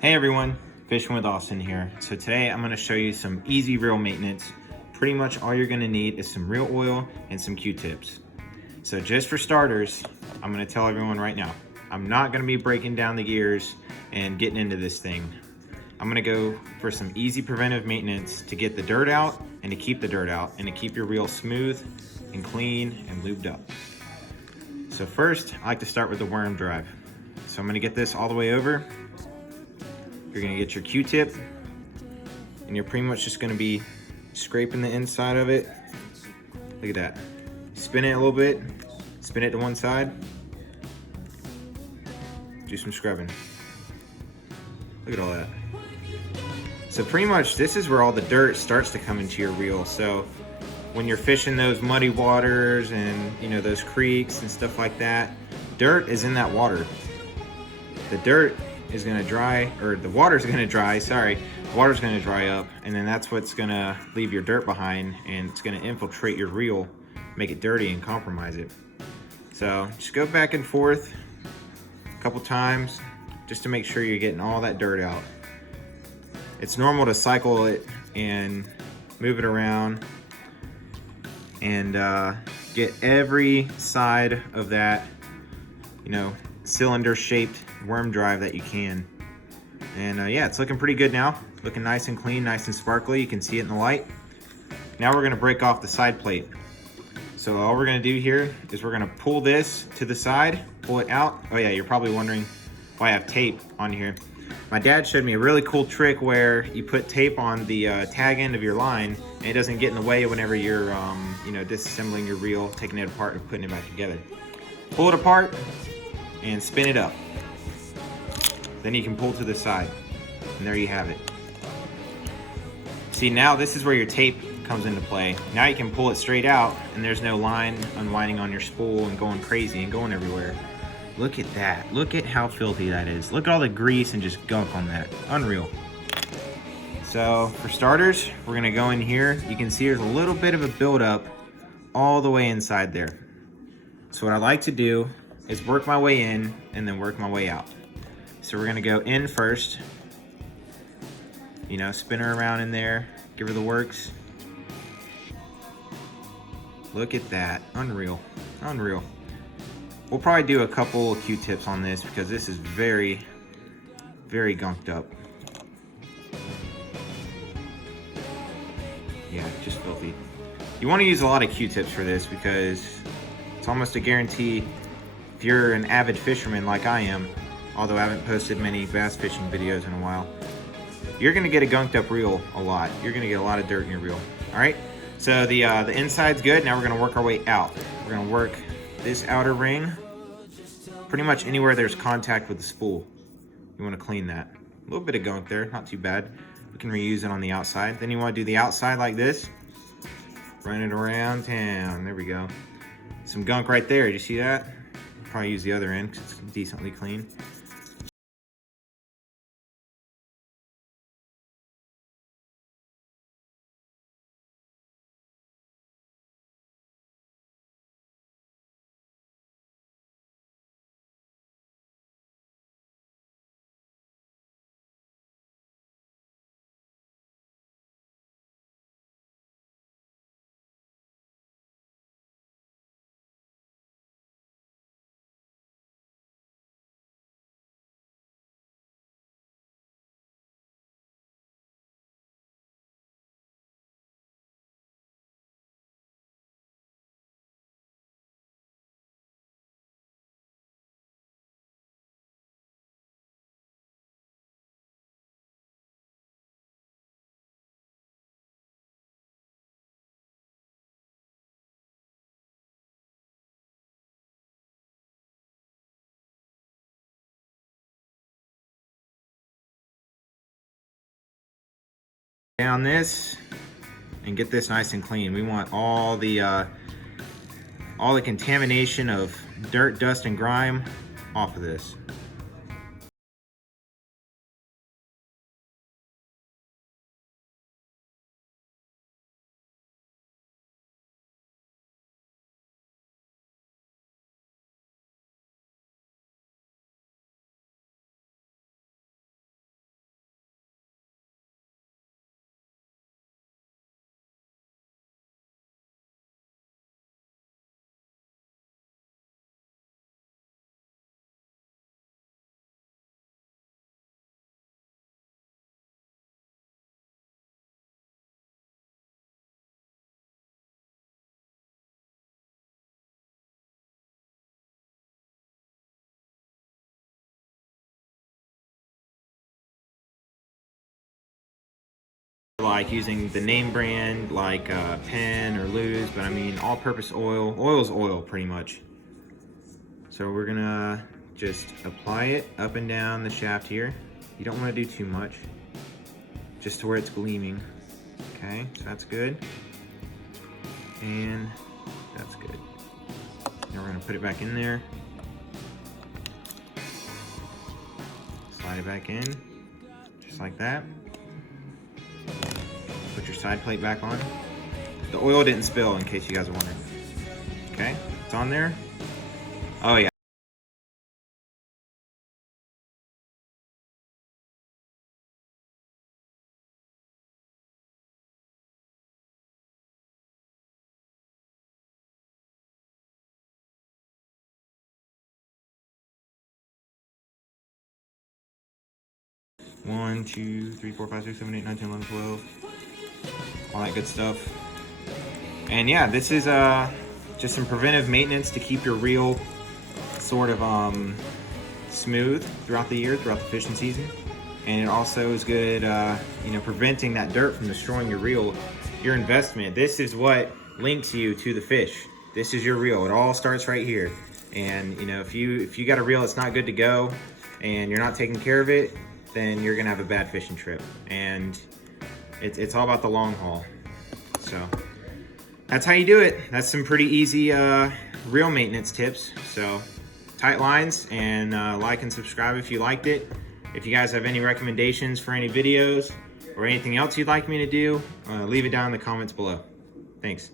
Hey everyone, Fishing with Austin here. So today I'm going to show you some easy reel maintenance. Pretty much all you're going to need is some reel oil and some Q-tips. So just for starters, I'm going to tell everyone right now, I'm not going to be breaking down the gears and getting into this thing. I'm going to go for some easy preventive maintenance to get the dirt out and to keep the dirt out and to keep your reel smooth and clean and lubed up. So first, I like to start with the worm drive. So I'm going to get this all the way over. You're gonna get your Q-tip and you're pretty much just gonna be scraping the inside of it. Look at that. Spin it a little bit, spin it to one side, do some scrubbing. Look at all that. So pretty much this is where all the dirt starts to come into your reel. So when you're fishing those muddy waters and those creeks and stuff like that, dirt is in that water. The dirt is gonna dry, or the water's gonna dry, sorry. The water's gonna dry up, and then that's what's gonna leave your dirt behind, and it's gonna infiltrate your reel, make it dirty and compromise it. So just go back and forth a couple times, just to make sure you're getting all that dirt out. It's normal to cycle it and move it around and get every side of that, cylinder shaped worm drive that you can. And yeah, it's looking pretty good now. Looking nice and clean, nice and sparkly. You can see it in the light. Now we're gonna break off the side plate. So all we're gonna do here is we're gonna pull this to the side, pull it out. Oh yeah, you're probably wondering why I have tape on here. My dad showed me a really cool trick where you put tape on the tag end of your line and it doesn't get in the way whenever you're disassembling your reel, taking it apart and putting it back together. Pull it apart and spin it up. Then you can pull to the side, and there you have it. See, now this is where your tape comes into play. Now you can pull it straight out, and there's no line unwinding on your spool and going crazy and going everywhere. Look at that. Look at how filthy that is. Look at all the grease and just gunk on that. Unreal. So for starters, we're gonna go in here. You can see there's a little bit of a buildup all the way inside there. So what I like to do is work my way in and then work my way out. So we're gonna go in first, spin her around in there, give her the works. Look at that, unreal, unreal. We'll probably do a couple of Q-tips on this because this is very, very gunked up. Yeah, just filthy. You wanna use a lot of Q-tips for this because it's almost a guarantee if you're an avid fisherman like I am, although I haven't posted many bass fishing videos in a while, you're gonna get a gunked up reel a lot. You're gonna get a lot of dirt in your reel. All right, so the inside's good. Now we're gonna work our way out. We're gonna work this outer ring, pretty much anywhere there's contact with the spool. You wanna clean that. A little bit of gunk there, not too bad. We can reuse it on the outside. Then you wanna do the outside like this. Run it around town, there we go. Some gunk right there, did you see that? Probably use the other end because it's decently clean. Down this and get this nice and clean. We want all the contamination of dirt, dust, and grime off of this. like using the name brand like Penn or Lose, but I mean all-purpose oil. Oil is oil pretty much. So we're gonna just apply it up and down the shaft here. You don't want to do too much, just to where it's gleaming. Okay, so that's good. And that's good. Now we're gonna put it back in there. Slide it back in, just like that. Put your side plate back on. The oil didn't spill, in case you guys are wondering. Okay, it's on there. Oh yeah. One, two, three, four, five, six, seven, eight, nine, 10, 11, 12. All that good stuff. And yeah, this is just some preventive maintenance to keep your reel sort of smooth throughout the year, throughout the fishing season. And it also is good, you know, preventing that dirt from destroying your reel, your investment. This is what links you to the fish. This is your reel. It all starts right here. And you know, if you got a reel that's not good to go and you're not taking care of it, then you're gonna have a bad fishing trip. And it's all about the long haul. So that's how you do it. That's some pretty easy reel maintenance tips. So tight lines, and like and subscribe if you liked it. If you guys have any recommendations for any videos or anything else you'd like me to do, leave it down in the comments below. Thanks.